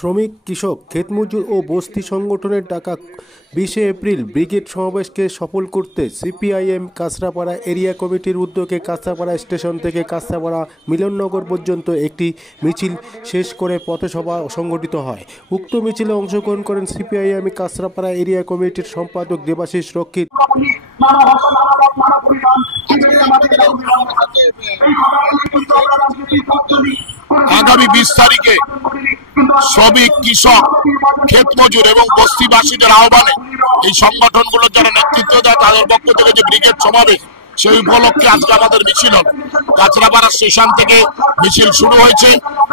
শ্রমিক, কৃষক, ক্ষেতমজুর ও বস্তি সংগঠনের ডাকা 20শে এপ্রিল ব্রিগেড সমাবেশকে সফল করতে সিপিআইএম কাঁচরাপাড়া এরিয়া কমিটির উদ্যোগে কাঁচরাপাড়া স্টেশন থেকে কাঁচরাপাড়া মিলননগর পর্যন্ত একটি মিছিল শেষ করে পথসভা সংগঠিত হয়। উক্ত মিছিলে অংশগ্রহণ করেন সিপিআইএম কাঁচরাপাড়া এরিয়া কমিটির সম্পাদক দেবাশিস রক্ষিত। আগামী 20 তারিখে শ্রমিক, কৃষক, ক্ষেতমজুর এবং বস্তিবাসীদের আহ্বানে এই সংগঠনগুলোর যারা নেতৃত্ব দেয় তাদের পক্ষ থেকে যে ব্রিগেড সমাবেশ, সেই উপলক্ষে আজকে আমাদের মিছিল হবে। কাঁচরাপাড়া স্টেশন থেকে মিছিল শুরু হয়েছে,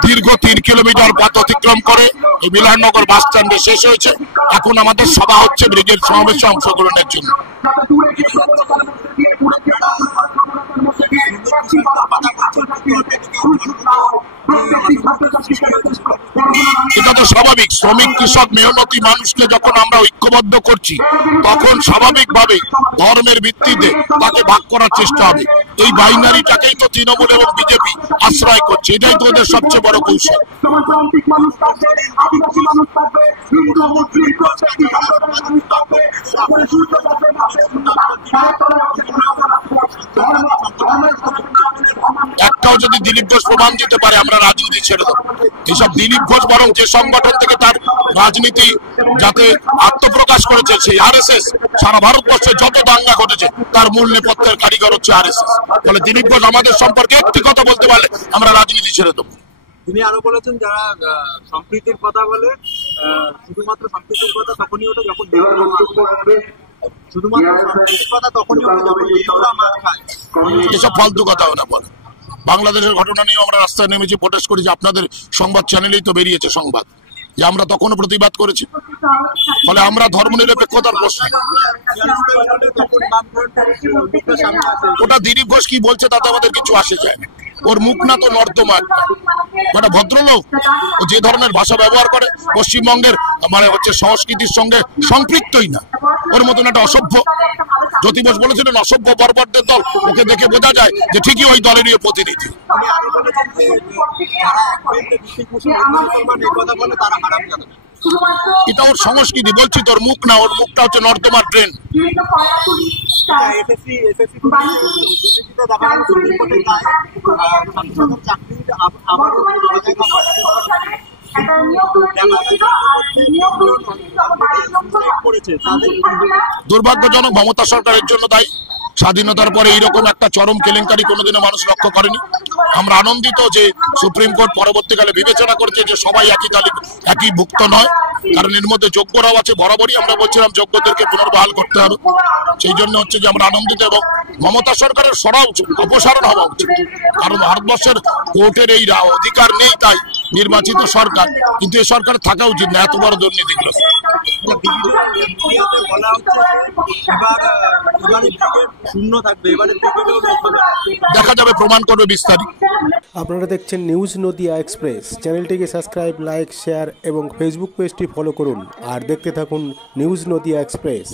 দীর্ঘ 3 কিলোমিটার পথ অতিক্রম করে এই মিলননগর বাস স্ট্যান্ডে শেষ হয়েছে। এখন আমাদের সভা হচ্ছে ব্রিগেড সমাবেশে অংশগ্রহণের জন্য। এটা তো স্বাভাবিক, শ্রমিক, কৃষক, মেহনতি মানুষকে যখন আমরা ঐক্যবদ্ধ করছি তখন স্বাভাবিকভাবে ধর্মের ভিত্তিতে তাকে ভাগ করার চেষ্টা হবে। এই বাইনারিটাকেই তো তৃণমূল এবং বিজেপি আশ্রয় করছে, এটাই তো ওদের সবচেয়ে বড় কৌশল। একটাও যদি দিলীপ ঘোষ প্রমাণ দিতে পারে আমরা রাজনীতি ছেড়ে দেবো। এইসব দিলীপ ঘোষ বরং যে সংগঠন থেকে তার রাজনীতি যাতে আত্মপ্রকাশ করেছে সেই আরএসএস, সারা ভারতবর্ষে যত দাঙ্গা ঘটেছে তার মূল নেপথ্যের কারিগর হচ্ছে আরএসএস। ফলে দিলীপ ঘোষ আমাদের সম্পর্কে একটি কথা বলতে পারলে আমরা রাজনীতি ছেড়ে দেবো। তিনি আরো বলেছেন যারা সম্প্রীতির কথা বলে শুধুমাত্র সম্প্রীতির কথা তখনই ওটা যখন শুধুমাত্র সম্প্রীতির কথা তখনই ওটা যখন মার খায়। এসব ফালতু কথা ওরা বলে। বাংলাদেশের ঘটনা নিয়ে আমরা রাস্তায় নেমেছি, প্রোটেস্ট করেছি। আপনাদের সংবাদ চ্যানেলেই তো বেরিয়েছে সংবাদ যে আমরা তখনও প্রতিবাদ করেছি। ফলে আমরা ধর্মনিরপেক্ষতার প্রশ্ন, ওটা দিলীপ ঘোষ কি বলছে তাতে আমাদের কিছু আসে যায় না। ওর মুখ না তো নর্দমা একটা ভদ্রলোক, ও যে ধরনের ভাষা ব্যবহার করে পশ্চিমবঙ্গের সংস্কৃতির সঙ্গে সম্পৃক্তই না। ওর মতন একটা অসভ্য, জ্যোতি বোস বলেছিলেন অসভ্য বর্বরদের দল, ওকে দেখে বোঝা যায় যে ঠিকই ওই দলেরই প্রতিনিধি। এটা ওর সংস্কৃতি, বলছি তোর মুখ না, ওর মুখটা হচ্ছে নর্দমার ট্রেন। দুর্ভাগ্যজনক, মমতা সরকারের জন্য দায়ী। স্বাধীনতার পরে এইরকম একটা চরম কেলেঙ্কারি কোনোদিনও মানুষ লক্ষ্য করেনি। আমরা আনন্দিত যে সুপ্রিম কোর্ট পরবর্তীকালে বিবেচনা করেছে যে সবাই একই ভুক্ত নয়, কারণ এর মধ্যে যোগ্যরাও আছে। বরাবরই আমরা বলছিলাম যোগ্যদেরকে পুনর্বহাল করতে হবে, সেই জন্য হচ্ছে যে আমরা আনন্দিত। এবং মমতা সরকারের অপসারণ হওয়া উচিত, কারণ ভারতবর্ষের কোর্টের এই অধিকার নেই, তাই নির্বাচিত সরকার, কিন্তু এই সরকার থাকা উচিত না, এত বড় দুর্নীতিগ্রস্ত। দেখা যাবে, প্রমাণ করবে 20 তারিখ। আপনারা দেখছেন নিউজ নদিয়া এক্সপ্রেস। চ্যানেলটিকে সাবস্ক্রাইব, লাইক, শেয়ার এবং ফেসবুক পেজটি ফলো করুন আর দেখতে থাকুন নিউজ নদিয়া এক্সপ্রেস।